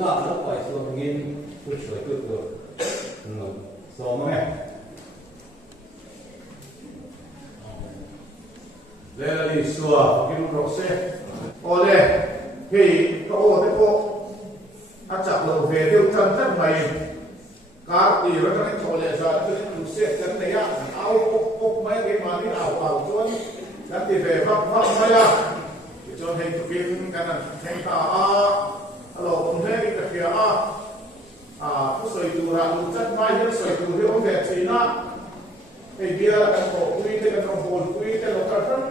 na lo pai so ngin tu soi tu no so ma nge le li sua kim ro se ole hei to o te ko a chak lo ve deu tan tan mai ka ti ro tan chole sa tu se tan ne ya au pok mai ke ma ni au au chon dan ti ve vak vak mai ya chon hei tu kim kan theng ta a lo om he ki ta kia a ku soi tu ra lu chat mai he soi tu he om ve china hei dia kan ko kui te kan bol kui te lo ka tan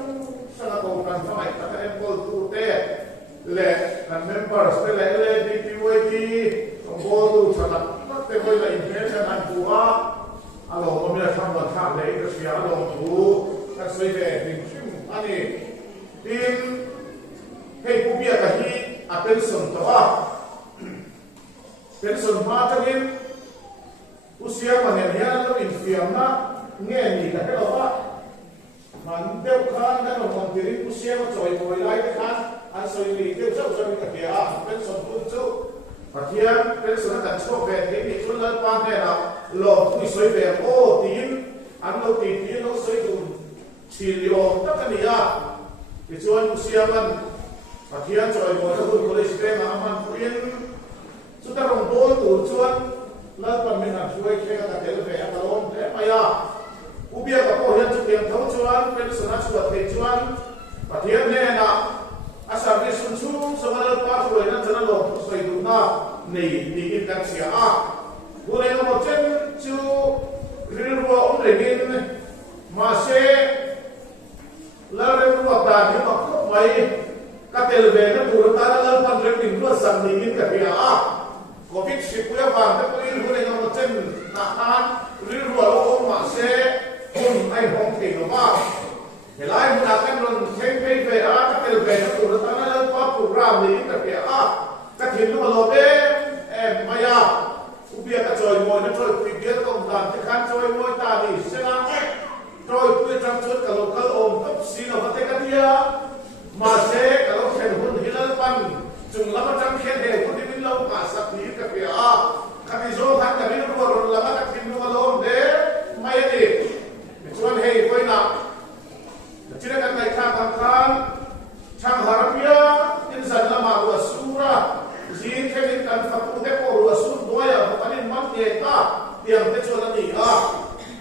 sana ko kan mai ta kan bol tu te le kan members te le DPYT bol tu sana te koi la intention an tu alo mo mi tham lo tha le ka sia lo tu ka soi ve tin chim ani tin hei pu bia ka hi a pension to pension ma ta in usia ma ne ya lo in fiam na nge ni ka he lo man deu khan na lo mon tirin usia ma choi moi lai ka khan an soi ni deu chau chau ka kia pension tu chu pathian pension kan chho ve he ni chul lan pa ne na lo tu soi ve o tin an lo ti tin lo soi tu chilio ta ka ni ya ti chuan usia man pathian choi moi ka hun college pe na man puin chu ta rong bol tu chuan la pa min an chuai khe ka tel ve a kalon te maya ubia ka ko hian chu tiam thau chuan pension a chu the chuan pathian ne na asa ni sun chu so ma pa chu na chana lo soi du na nei ni in kan sia a bu le mo chen chu rir ro om le gin ma se la re ro ta ni ma ko mai ka tel ve na tu ta la pan re tin lo sam ni in ka pia a covid ship ya ba ta ko in bu le mo chen na an rir ro lo ma se kun ai hong ti lo ma he lai mu na kan ron theng pe ve a ka tel ve na tu ta la pa program ni ka pia a ka thin lo lo be maya ubia ka choi mo na choi pi ge tong dan te khan choi mo ta ni se na choi pi tram chut ka local om top si no ka te ka dia ma se ka lo khen hun hilal pan chung la ma cham khen he ku din lo ka sak ni ka pia a ka ti zo khan ka ri ro ro la ka thin lo lo de mai ni chuan hei koi na chira kan nai kha kan khan chang harapia in san la ma wa sura zin khemin kan faku te ko ru asun doya kanin mam te ta tiang te chona ni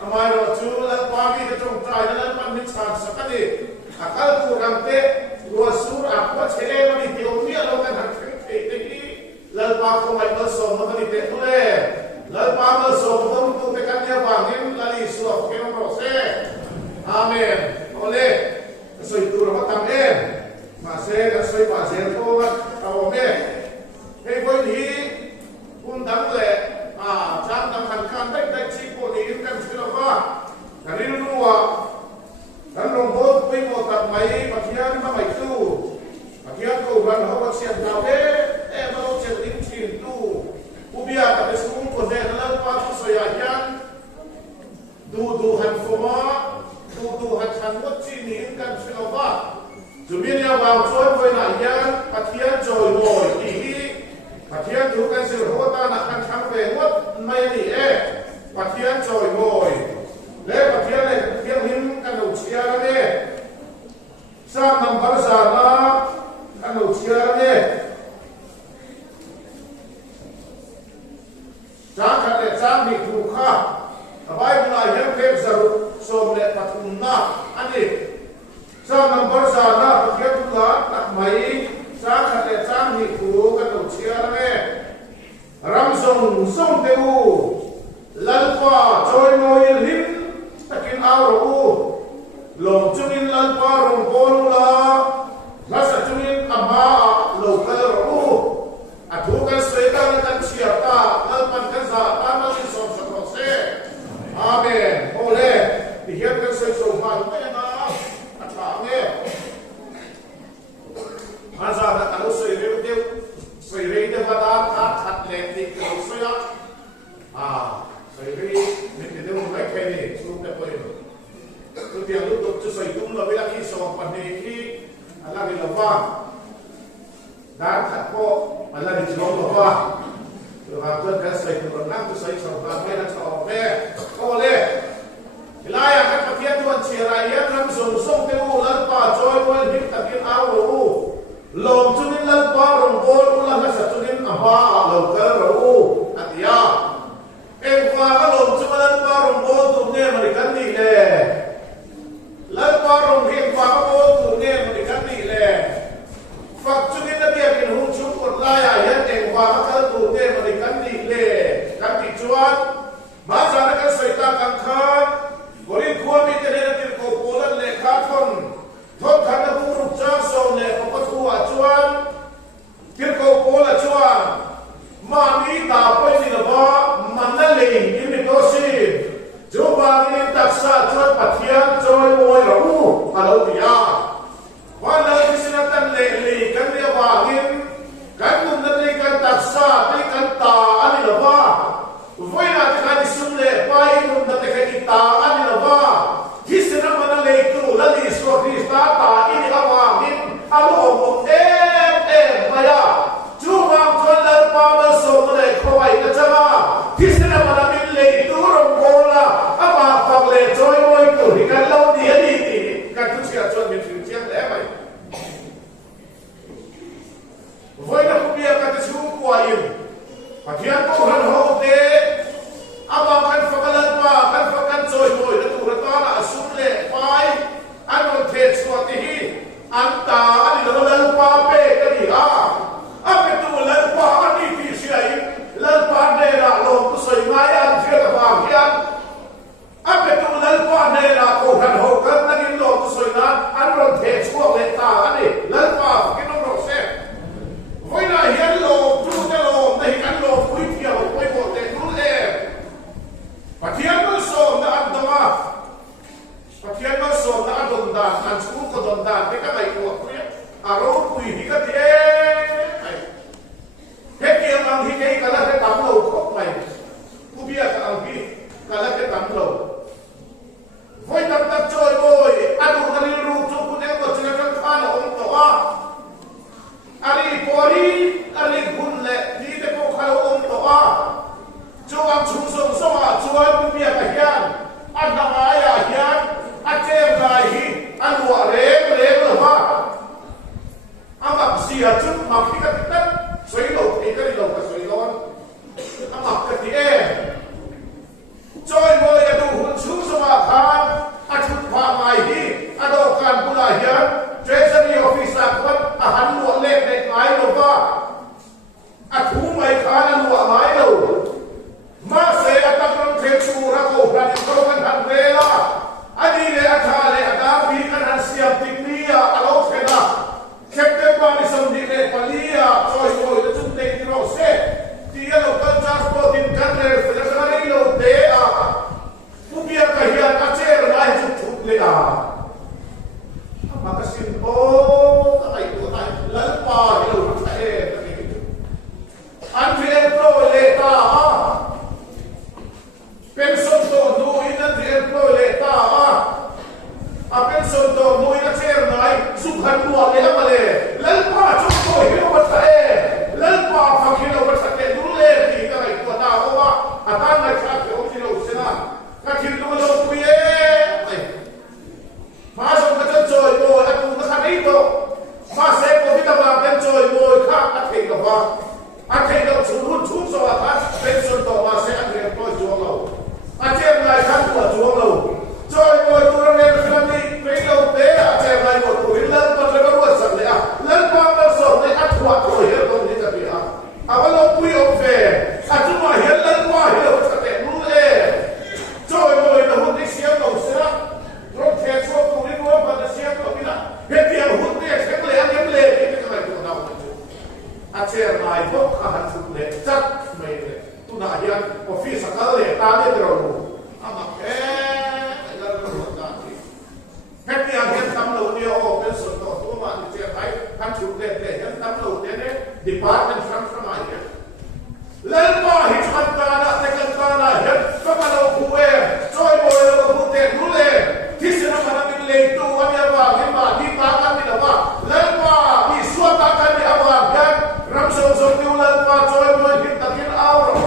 amai ro chu la pa mi te chong trai na pan mi chan sakani akal tu ram te ru asur a ko chele ma ni te o mi lo kan han te te ki lal pa ko mai ma so ma ni te tu le lal pa ma so ma tu te kan ya wa ngin la li so ke no ro se amen ole so tu ro tam ma se ka so pa se ko ma ta o me hei voi ni un dang le chang dang khan khan dai chi ko ni in kan chilo ba karin ruwa dan rong bo pui mo tat mai pathian ma mai tu pathian ko ran ho ba sian na be ma lo chen din thin tu ubia ka be sung ko ne na pa tu so ya yan du han fo ma du han khan mo chi ni in kan chilo ba Jumia ya wa choi voi na yan pathian choi moi ti pathian tu kan sir ho ta na kan khang ve ngot mai ni pathian choi moi le pathian him kan lo chia ra ne sa nam par sa na kan lo chia ra ne cha ka le cha mi thu kha abai bu na yan pe zaru som le pathum na ani sa nam par sa na pathian tu la tak mai sa ka le cha mi thu kan lo chia ra ne ram song song te u lal pa choi moi lim takin aw ro long chungin lal pa rong pon la nasa chungin ama lo kal ro athu kan swai kan kan chia ta lal pan kan za ta ma li som sa ko se amen ole ti hian kan swai so ma te na atha nge aza na kan swai re de swai re de ba da tha that le ti ko swai swai re ni te de mo mai ke ni su te ko tu tiang lu tu chu swai tum lo be la ki so pa ni ki ala ni lo pa dar that ko ala ni lo lo pa hàng tuần cái sợi từ năm từ sợi sầu ta hay là sầu mẹ có lẽ lại à các bậc thiên tuần chỉ lại yếm năm dùng sông tiêu u lần pa trôi quên hít tập kiến áo u lồng cho nên lần pa rồng bồn u lần hết cho nên hoa lồng cơ u anh ya em qua cái lồng cho lần pa rồng bồn tụi nghe mà đi cắn đi lệ lần pa rồng hiện qua cái bồn tụi nghe mà đi cắn đi lệ Phật cho nên là việc mình hung chúng một lai à hiện em qua cái tụi nghe mà đi cắn đi lệ cắn đi chuan mà ra cái sợi ta căng khát Gorin kuami tene tin ko polan le khathon thon khana buruk cha so le ko pathua chuan tin ko pola chuan ma mi ta pa ni ba manna le ni mi to si jo ba ni taksa chuan pathian choi moi ro alo dia wa la kisina tan le le kan le wa ngin kan mun na le kan taksa te kan ta ani la ba voi na te kan sum le pa i mun na te kan ta ani la ba kisina mana le tu la li so krista ta i la wa ngin alo mo maya chu ma chon la pa ma so le khoi ka chama kisina mana min le tu rom bola ama pak le choi moi tu hi kan lo di ani ti kan tu sia chon min tin chiang le mai voi na ku bia ka te chu kwa yin pathian ko han ho te ama kan fakalan pa kan fakan choi moi na tu ra ta la asum le pai anon the chwa ti hi anta ani lo la pa pe ka di ha ape tu la pa ani ti sia yin la pa ne la lo ku soi mai an thia ka ba hian ape tu la pa ne la ko han ho kan na kin lo ku soi na anon the chwa le ta ani la pa ki no ro se voi na hian lo tu te lo na hi kan lo pui thia lo poi bo te tu le pathian no so na adama pathian no so na adon da an chu ko don da te ka mai ko ku aro pui hi ka te ai he ki ang hi ke kala te tam lo ko mai ku bia ka ang hi kala te tam lo voi tam ta choi boy adu na ri ru chu ku ne ko china kan kha na om to wa ari pori ari gun le ni te ko kha om to wa chu ang chu so so wa chu wa ku bia ka hian an na ma ya hian a chen dai hi an wa re lo wa ama si a chu ma ki ka ta soi lo e ka lo ka soi lo ama ka ti e choi mo ya du hun chu so wa khan a chu pa mai hi a do kan pula hian treasury office a kwat a han lo le ne mai lo wa a thu mai khan a lo mai lo ma se atakron the chu ra ko ran ko kan han vela ani le atha le ada bi kan han siam tiknia alo khena khepte pa ni som di le palia choi choi le chung te ti ro se ti ya lo kan transport in kan le federal lo te a pu bia ka hian a cher lai chu chu le a ma ka sin o ka ai tu ai lal pa hi lo ta e an ve pro le ta a pension to no ina the employee ta a pension to no ina chair nai sukhan lu ale amale lalpa chu ko hilo batha e lalpa fakhilo batha te dule ti ka ai ko ta wa atan na kha ke o tilo sena ka thil lu lo puye ai ma so ka choi mo a tu ka kha nei to ma se ko ti ta ma pen choi mo kha a thei ka wa a thei lo chu lu chu so a ka pension to ma se an re to jo lo a chen lai khan của chúa lâu rồi ngồi tu ra nên làm đi mấy lâu tế à chen lai một tuổi lên con lên nó sập lại à lên con nó sập lại ăn quả tuổi hết không đi tập gì à cái lâu quy ông về à chúng mà hiện lên qua hiện đâu sập lại luôn lệ rồi ngồi nó hút đi xiêm đầu xưa rồi thèn số tuổi đi qua mà nó xiêm đầu đi là hiện tiền hút đi cái lệ ăn lệ cái này của đâu à chen lai bốc ăn sụp lệ chắc mày tu nãy hiện office cái lệ ta đi rồi ama cái là nó là gì hết tiền hiện tâm đầu tiên ô cái số đó số mà đi chơi phải tham chụp lên để hiện tâm đầu tiên đấy department from ai hết lên qua hết phần ta đã thấy cái ta là hết các bạn đâu cũng về rồi rồi đâu cũng tiền luôn lên khi sự nó mà mình lấy tu anh em vào cái mà đi ta cái gì đó lên qua đi suốt ta cái gì vào cái ram sâu sâu tiêu lên qua rồi rồi hiện ta kiến ao rồi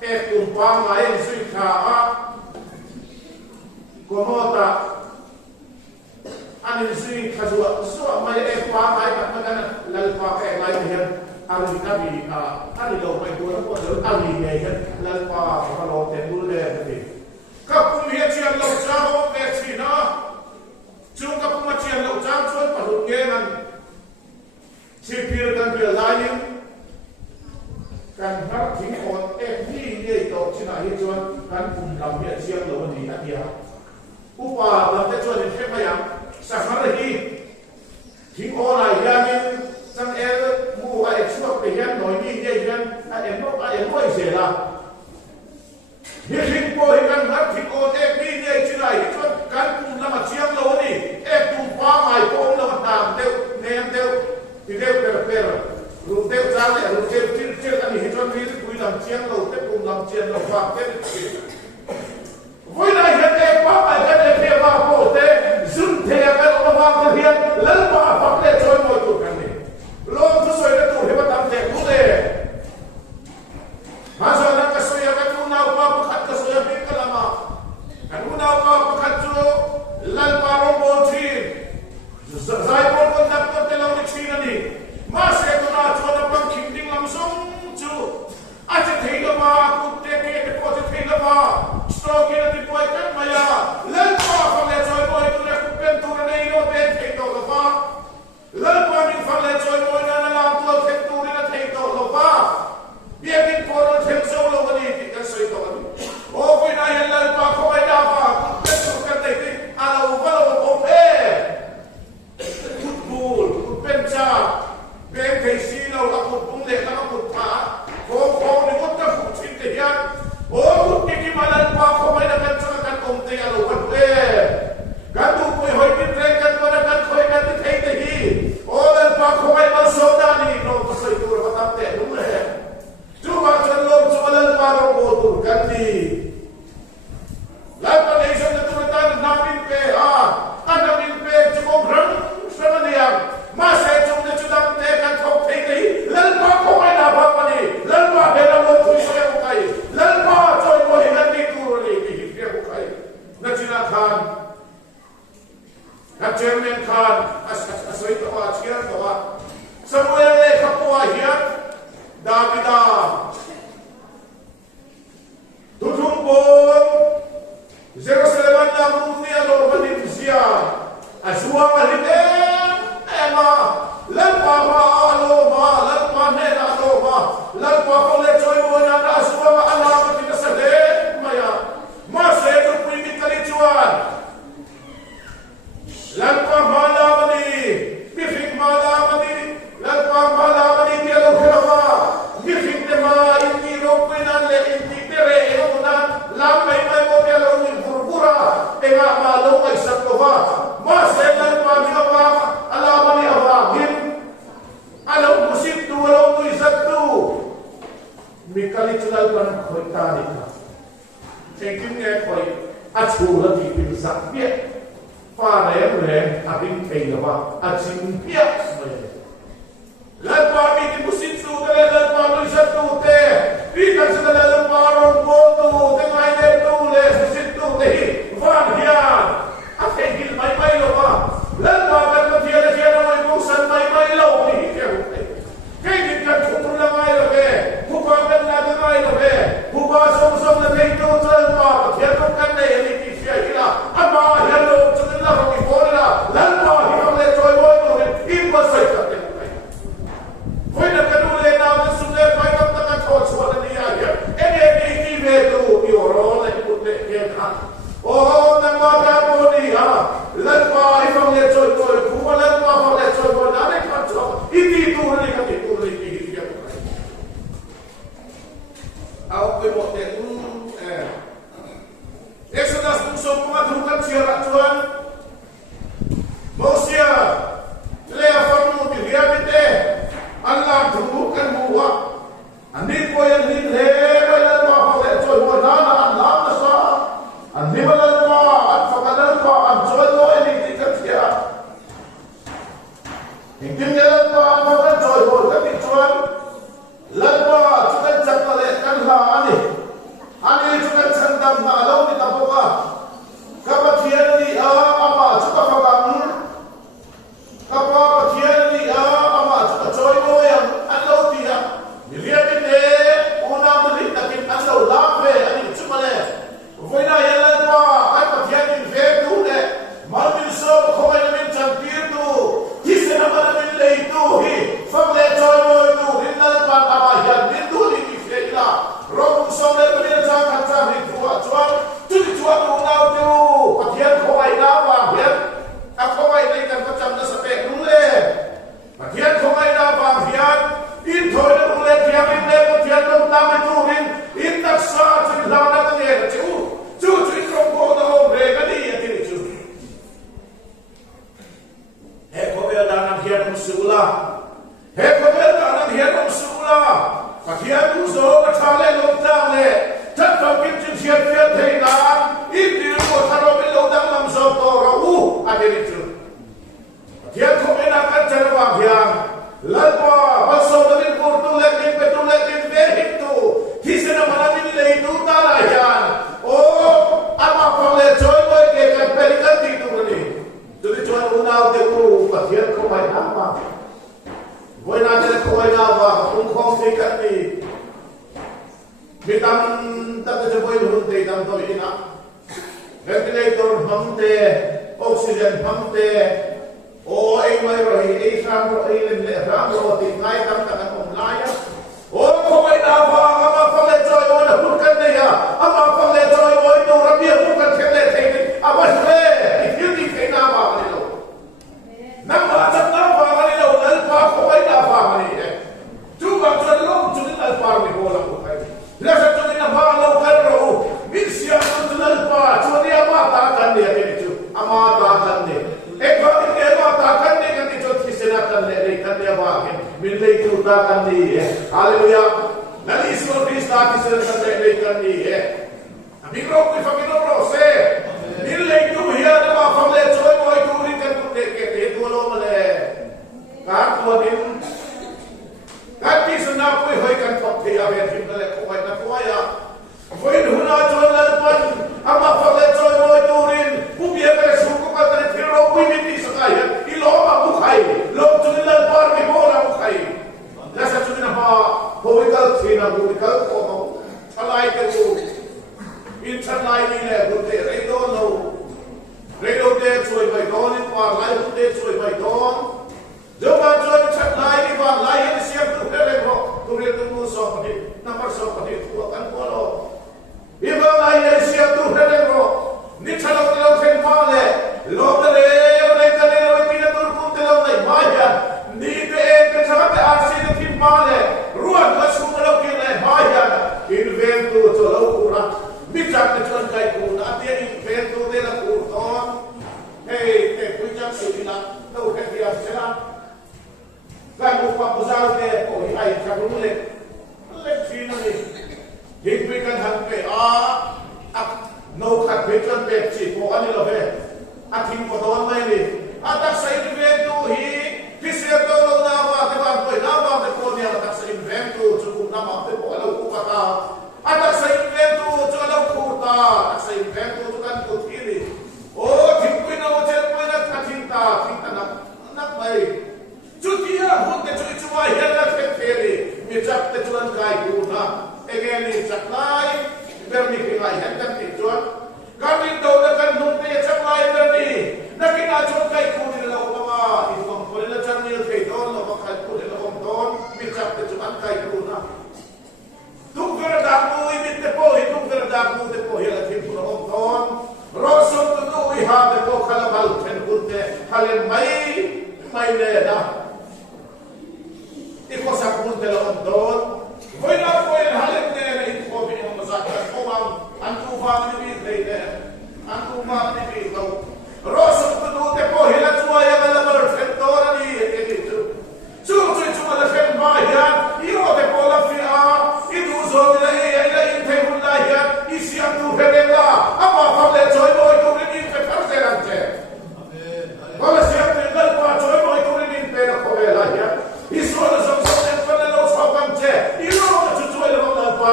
kumpa mai sui kha a komota ani sui khazua so mai pa mai ka kana lal pa ka lai hian ari ka bi ari lo mai ko ko lo ari ne hian lal pa ka lo te du le ni ka pum hi chian lo cha ho ke chi na chung ka pum chian lo cha chuan pa lu ke nan chi pir kan bi lai ni kan har thing on ni ye to china hi chuan kan pum lam hi chian lo ni na dia upa lam te chuan ni he ma yang sahar hi thing on ai ya ni sang el mu a extra pe hian noi ni ye hian a em no se la hi thing po hi kan har thing on ni ye china hi chuan kan pum lam chian lo ni tum pa mai po lo tam deu nem deu ti deu per ru deu cha le ru chil ani hi chuan mi pui lam chiang lo te pum lam chian lo fa te voi nai hian pa mai kan le pe ba po te zum the ka lo ba te hian lal pa pa le choi mo tu kan ni lo tu soi le tu he ba tam te ku le ma so na ka soi ya ka tu na pa pa khat ka soi ya pe ka lama kan u na pa pa khat chu lal pa ro bo thi zai po ko tap to te lo ni chi na ni ma se tu na chu na pang khing ding lam song chu a che thei lo ma ku te ke ko che thei lo ma stroke ke ti poi kan ma ya lal pa fa le choi boy tu na ku pen tu na nei lo te thei to lo pa lal pa ni fa le choi boy na la tu thei tu na thei to lo pa bia kin po ro thei so lo ni ti ka soi to ni o voi na ya lal pa ko ai da pa ku pen tu ka te ti a lo va lo o pe football ku pen cha be thei si lo la ku bung le la ku tha ko ni ko ta ku chin te ya o ku ke ki malan pa ko mai na kan cha kan om te alo wat le kan tu poi hoi ki tre kan ko na kan khoi kan ti thei te hi o lan pa ko mai ma so da ni no ko soi tu ra ta te lu le tu ba chan lo chu lan pa ro ko tu kan ni la pa nei so tu ta na pin pe na pin pe chu ko gram sa na ya ma se chu de chu dam te kan thok thei te hi lan pa ko mai na ba pa ni lan pa he la lo tu so ya kai lan pa choi mo hi kan ni tu ro ni ki hi pe ko kai na china khan na chairman khan asoi to wa chiar to wa samuel le khapwa hian davida tu thum bo jerusalem na mu ni alo bani sia asua ni ema lan pa ma alo ma lan pa ne na alo ma lan pa ko le choi mo na na asua ma ala ma ti sa de maya ma se tu pui ni kali chuan lan pa ma la ma ni bi fik ma la ma ni lan pa ma la ma ni ti alo khela ma bi fik de ma in ni ro pui na le in ti te re e o na la mai mai mo te alo ni burgura e ga ma lo ai sa to va ma se lan pa mi va ala ma ni ava gin alo musit tu alo tu isat tu mi kali chulal pan khoi ta ni ka thinking nge khoi a chu la ti pin sak pia fa re a bin thei la wa a chin pia mai lan pa mi ti musit tu te lan pa tu isat tu te pi ka chulal lan pa ro bo tu te mai le tu le musit tu te hi van hian a thei gil mai mai lo wa lan pa kan ma thia le thia no mai mo san mai mai lo ni ke cái gì cần chúng ta mai rồi về,ผู้ฟังกันนะmai rồi về,ผู้ว่าส่งนะที่ตัวเจอมาเทียบกันในนี่ที่เสียที่ละอันมาเห็นเราจะเป็นเราที่พอละแล้วมาที่เราเลยช่วยบ่อยตัวนี้อีกว่าใส่กันยังไงคุยนักกันดูเลยนะมันสุดเลยไปกับตะกันโทษส่วนนี้อย่างเงี้ยเอ็นเอ็นที่เวทูมีโอโรเลยคุณเด็กเงี้ยนะโอ้นั่นมาแบบนี้ฮะแล้วมาที่เราเลยช่วยผู้ว่าแล้วมาเราเลยช่วยบ่อยนั่นเองครับอีที่ตัวนี้กันที่เอาไปหมดเนี่ยExodus ทุกสมมาทุกกันเชียร์ชวนโมเสสเลี้ยฟังมูบิเรียบิเตอัลลอฮ์ถูกกันบัวอันนี้ก็ยังลิ้นเล่ไปแล้วมาเขาเลยช่วยหัวหน้าอันลานะซะอันนี้มาแล้วมาอันฟังกันแล้วมาอันช่วยตัวเองที่กันเชียร์จริงๆแล้วมาเขาเลยช่วยหัวกันที่ชวนแล้วมาจะได้จับกันเลยกันหานี่ taจะไปดูเตยดำตัวอีนะเวทีเลยตัวพังเตะออกซิเจนพังเตะโอ้ไอ้ไม่รู้ไอ้สามรู้ไอ้เล่นเล่นรำรู้ติดไงตั้งแต่กันผมไล่โอ้เขาไม่ด่าฟังอามาฟังเลยจอยโอ้ยพูดกันเนี่ยอามาฟังเลยจอยโอ้ยตัวระเบียบพูดกันเท่เลยเท่เลยอามาเท่อีกที่ใครด่าฟังเลยลูกน้ำมาจากด่าฟังเลยลูกเล่นฟังเขาไม่ด่าฟังเลยจูบจนลูกจุดนี้เล่นฟังไม่พอละพวกใครแล้วจะจุดนี้น้ำฟังเราแค่รู้มิเสียงจุดเล่นฟังจุดนี้อามาตากันเนี่ยเป็นจุดอามาตากันเนี่ยเอ็กซ์ที่เกี่ยวกับตากันเนี่ยกันที่จุดที่เสนากันเนี่ยกันเนี่ยว่ามิลเลจุดตากันเนี่ยฮาเลลูยานั่นอิสระคริสต์ที่เสนากันเนี่ยกันเนี่ยมิโรคุยฟังมิโรเซ่มิลเลจุเฮียนะว่าฟังเลยช่วยมวยดูนี่กันตัวเด็กเก๋ตัวโลมาเลยการตัวนี้การที่สนาคุยให้กันพบที่อาเวทิมเลยคุยนะคุยอะคุยดูน่าจนเลยมันอามาฟังเลยช่วยมวยดูนี่ผู้เบียร์กันสุขกันแต่ที่เราคุยไม่ดีสักอย่างอีโลมาบุกใครโลกจุดนี้เลยปาร์ไม่พอแล้วบุกใครแล้วจะจุดนี้นะพอผู้วิกัลที่นะผู้วิกัลโอ้โหอะไรกันดูอินทร์ไลน์นี่แหละคุณเตะเรโดนเราเรโดนเตะช่วยไปโดนนี่ปาร์ไลน์คุณเตะช่วยไปโดนเดี๋ยวมาช่วยชัดไลน์นี่ว่าไลน์นี่เสียงตัวเรื่องของตัวเรื่องตัวสองคนนี้นับมาสองคนนี้ตัวกันพอแล้วอีว่าไลน์นี่เสียงตัวเรื่องของนี่ฉันเอาเราเห็นมาเลยโลกเลยอะไรกันเลยเราที่นั่นตัวคุณเตะเราเลยมาอย่างนี่เด็กเป็นชาวบ้านอาชีพที่มาเลยรู้ว่าเราสู้เราเกี่ยวเลยมาอย่างอินเวนตัวจะเราคูระมิจักจะชวนใจคูระที่อินเวนตัวเดลัคูตอนเฮ้ยแต่คุยจังสุดนะเราแค่ที่อาศัยนะการบุกป่าบุษราเตะโอ้ยไอ้ชาวรุ่นเล็กที่นั่นนี่ยิ่งไปกันหันไปโนขัดเพชรเป็ดสิพวกอันนี้เราเป็นทิ้งปตวันไม่ดีตักใส่อินเวนตัวฮีพิเศษตัวเราหน้าว่าแต่ว่าตัวหน้าว่าแต่คนเนี่ยตักใส่อินเวนตัวจุกุน้ำมันเป็นพวกเราคู่กันตักใส่อินเวนตัวจุเราคู่ตาตักใส่อินเวนตัวจุกันตัวที่นี่โอ้ทิ้งไปนะโอ้เจ็บไปนะทิ้งตานักไปจุดที่หุ่นแต่จุดช่วยเห็นแล้วเป็นเทลีมีจับแต่จุดกายกูนะเอเกนี่จับไล่เบอร์นี่เป็นไงเห็นกันติดจุดการวิ่งโดนกันนุ่มเตะจับไล่เบอร์นี่นักกีฬาจุดกายกูนี่เราบอกว่าอีกคนคนละจันนี่เคยโดนเราบอกใครกูนี่เราบอกโดนมีจับแต่จุดกายกูนะทุกกระดับมือมีแต่โป้ยทุกกระดับมือแต่โป้ยละทีมกูเราบอกโดนรอสุดตัววิหารแต่โป้ขลังบัลเชนกุลเตะฮัลเลนไม่เลยนะที่เขาสักคุณเตลอนโดนวันนั้นวันฮัลเลนเนี่ยในที่เขาเป็นองค์มาสักการเขาบอกอันตูฟ้าไม่มีเลยเนี่ยอันตูฟ้าไม่มีเขารอสุดตัวเตะโป้เฮลัดชัวยังไม่ละมาเฟนโตระนี่เอ็ดจู่มาละเฟนมาเฮียอีโรเตะโป้ละฟิอาอีดูโซนละเอละอินเทหุนละเฮียอีเสียงตูเฮเลล่าอามาฟังเลยจอยบอยตูเรนินเฟทัร์เซรันเจว่าละเสียงตูเดินมาจอยบอยตูเรนินเฟทัร์โคเวล่าเฮียอีโซนสมเด็จพระนเรศวรเจอีโรจะช่วยเราหน่อยป้า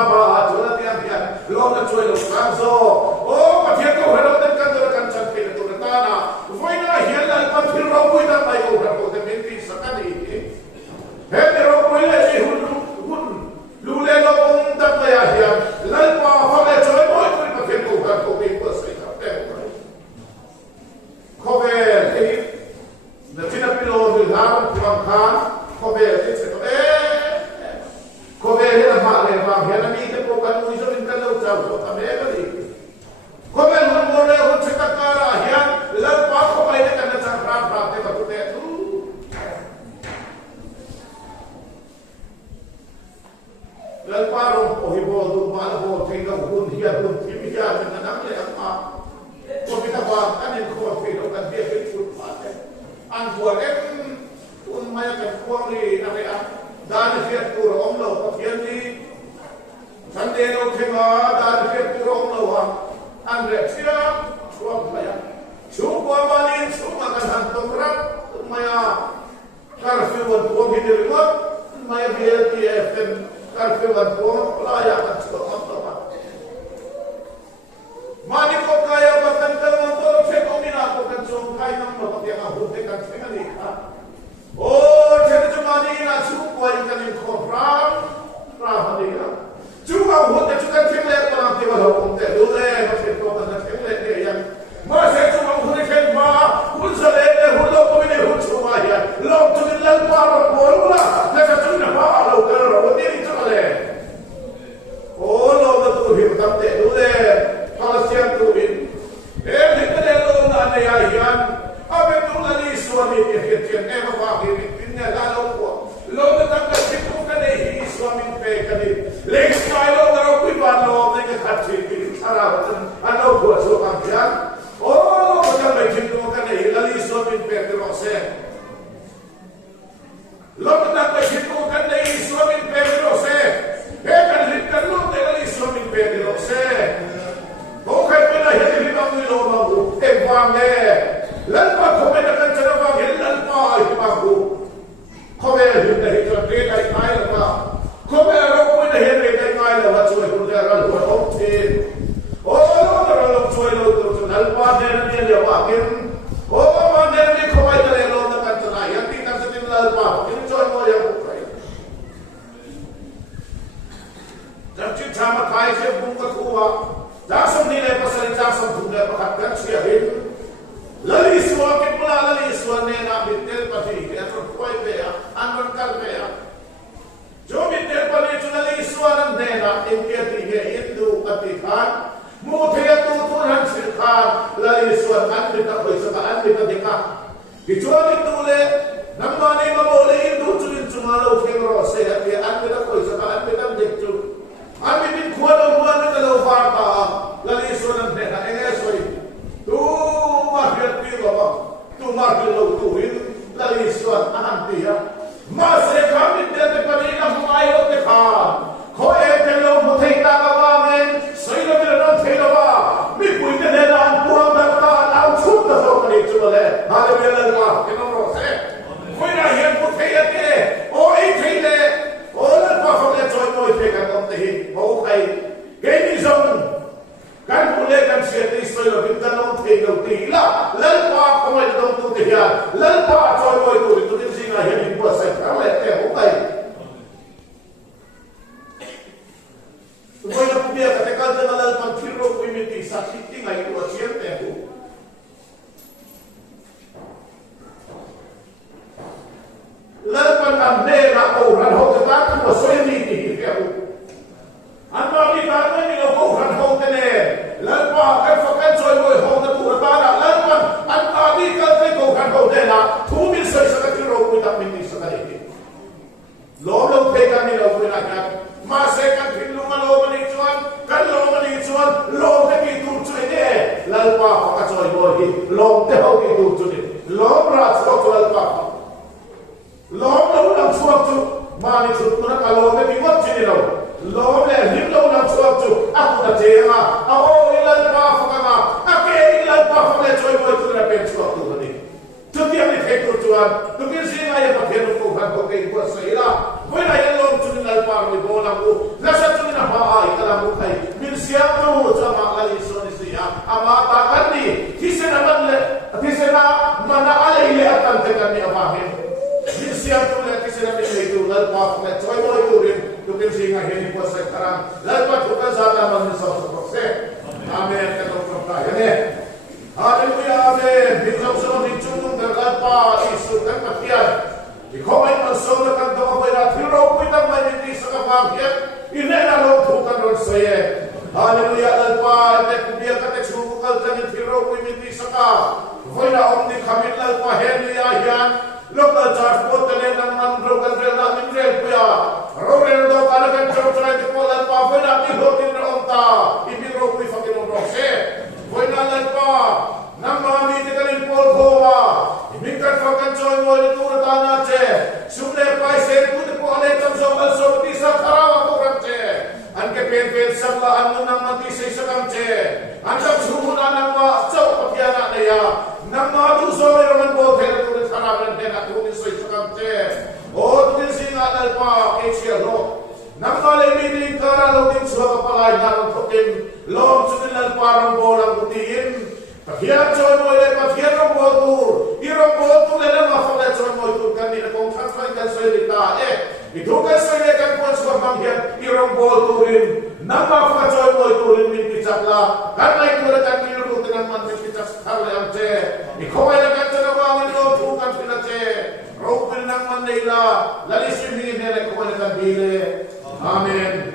จุลเทียนเฮียโลกจะช่วยเราครั้งโซโอ้ประเทศเขาเราเดินกันตัวกันจันทร์เป็นตัวตานะวันนั้นเฮียนั่นประเทศเราคุยกันไปโอ้เราจะเป็นที่สักการีเฮ้ยเราคุยเลยหุ่นดูแลเราองค์ตั้งแต่เฮียแล้วป้าฟังเลยช่วยบ่อยคุยประเทศเรากันเขาเป็นภาษาครับแต่เขาเป็นไอ้ที่นักพิโรธหรือทางบางครั้งเขาเป็นที่เสร็จเขาเป็นที่เราผ่านเลยบางเฮียนั่นนี่ที่พวกกันมุ้ยจะเป็นกันเราเจ้าเขาทำเองก็ดีเขาเป็นหุ่นโมเดลหุ่นชักการะเฮียแล้วป้าเขาไปด้วยกันนะจังพระพระเทพตุเตตุแล้วป้าลงโอ้ยโบดูมาแล้วโบทิ้งกับหุ่นเฮียหุ่นที่มีญาติกันนั่งเลยอ่ะคนที่ทำว่าอันนี้คนที่เรากันเบี้ยเป็นชุดผ่านอันหัวเอ็มคุณมาจากพวกนี้อะไรอ่ะดานเฟียตัวร้องเราเทียนนี้ฉันเดินออกมาดานเฟียตัวร้องเราอันเรียกเสียช่วงมาช่วงว่ามาลีช่วงมากันหันตรงรับมาการฟิวตัวที่เดือดมาเบียร์ที่เอฟเอ็มการฟิวตัวลายกันช่วงอันตรายมานี่ก็กายบัตันกันมันตัวเช็คโอมินาก็กันช่วงกายนั่งมาที่อาหุบเด็กกันเช่นนี้ค่ะโอ้เช่นจะมานี่นะช่วงกว่าอยู่กันในครอบครัวพระพันธุ์นะช่วงอาหุบเด็กกันเช่นนี้ kapte dule Palestian tuin dikene lo na ne yan abe dula ni suami ke ema wagi tinnya lalo ko lo na tangka situ kane hi suami pe kane lek style lo daro kui ban lo ne ke khachi ki sara ano ko so kam yan o ko ta me situ kane lali suami pe ke ro se lo na tangka situ kane suami pe ke ro se kan litan lo ne lali suami pe ke ro se okay pala hindi ba mo lo mago wangge lalpa khome na kan chana wangge lalpa ai mago khome hindi hi to te kai kai la khome ro ko na he re kai kai la choi ko da ral ko te o lo choi lo to lalpa de ne le wangge o ma de ne khoi da le lo na kan chana ya ti kan sa tin lalpa ni choi mo ya ko kai jab chi chama kai se bung ka khuwa Jasam nilai pasal jasam tunda pakatkan siapin. Lali suam kita lali suam ne na bitel pati. Atau koi bea, anwar kal bea. Jo bitel pati tu lali suam ne na India tiga Hindu atikan. Muthaya tu Tuhan sirkan lali suam andi tak boleh sebab andi tak dekah. Kecuali tu le nama ni mamole Hindu culin cuma lo kengro sehat dia andi tak boleh sebab andi tak dekah. Andi bin kuala kuala kalau farta. Lali sunan bena engesoi tu mahir pilo tu mahir lo tu lali sunan antia masre kami de panina huayo te kha khoe te lo muthai ta ka ba men soilo te ron thelo ba mi puite ne dan puang da ta au chut da so kani chule hale me la ba ke no ro se khoi na yen muthai ate o ei theile o la pa fa le choi moi pe ka kom te hi ho kai ke ni zong kan boleh kan siapa istilah kita non tinggal tilah lalpa kau itu tu dia lalpa coy itu di sini yang dibuat saya kalau itu bukan tu boleh aku biar katakan dengan lalpa kiro kumiti sakit tinggal itu siapa itu lalpa ambil nak orang hok kita tu saya ni dia anda kita ni orang hok ni lalpa kan joy boy hong na pura para lalpa an abi ka te ko kan ho de na thu min sai sa ka ro ko ta min ni sa ka ni lo pe ka ni lo ko na ka ma se ka thin lu ma lo ma ni chuan kan lo ma ni chuan lo te ki tu chui de lalpa ka joy boy hi lo te ho ki tu chui lo ra so ko lalpa lo na chuak chu ma ni chu na ka lo me ki wat chi lo lo le him lo na chuak chu a ku ta je ma a o ilal pa fa ma a ke ilal pa fa le choi boy tu na pen chuak tu ni tu ti am ni thek tu chuan tu ki si ma ya pa ke no ko kan ko ke ko sai la ko na ya lo tu ni lal pa ni bo na ku na sa tu ni na pa ai ka la mu khai min sia tu cha ma la li so ni si ya ama ta kan ni ki se na ban le ki se na mana ale ile atan te kan ni apa he min sia tu le ki se na ni le tu lal pa fa le choi boy tu rin tu ki si nga he ni ko sai karam lal pa tu ka za ta man ni so so se amen ka to ta ya ne haleluya amen bi so so ni chung da lal pa isu kan patian di komai man so da kan do ba ra thiro pu ta mai ni sa ka pa ya ine na lo thu kan ro so ye haleluya lal pa te ku dia ka te chu kal ta ni thiro pu mi ti sa ka voi na om ni khamil lal pa he ni ya hian local transport te le nang man ro kan re na min re pu ya ro re do ka na kan chro chra te ko lal pa voi na ti ho ti ro ta I bi ro pu fa ke no ro se voi na lal pa nang ma ni te kan pol ko wa I bi kan fa kan choi mo ni tu ta na che sumle pai se tu te ko ale kam so al so ti sa khara wa ko ran che an ke pen sam la an nang ma ti se sa kam che an sa chu na nang ma chau pa pia na ne ya nang ma du so ro man bo the tu te khara ran te na tu ni so sa kam che o tu si na dal pa ke che ro nang ma le mi ni ka ra lo din so ka palai na ro thokin lo chu ni dal pa ro bo lang tu tin Pakian joy mo le pakian ro bo tu I ro bo tu le na ma fa le joy mo tu kan ni ko transfer kan so ri ta I do ka so le kan ko so bang hian I ro bo tu rin na ma fa joy mo tu rin min ti chak la kan lai tu le kan ni ro tu kan man ti chak khar le am che I ko ai le kan cha ba man ro tu kan ti la che ro pin nang man nei la la li si ni ne le ko le kan di le amen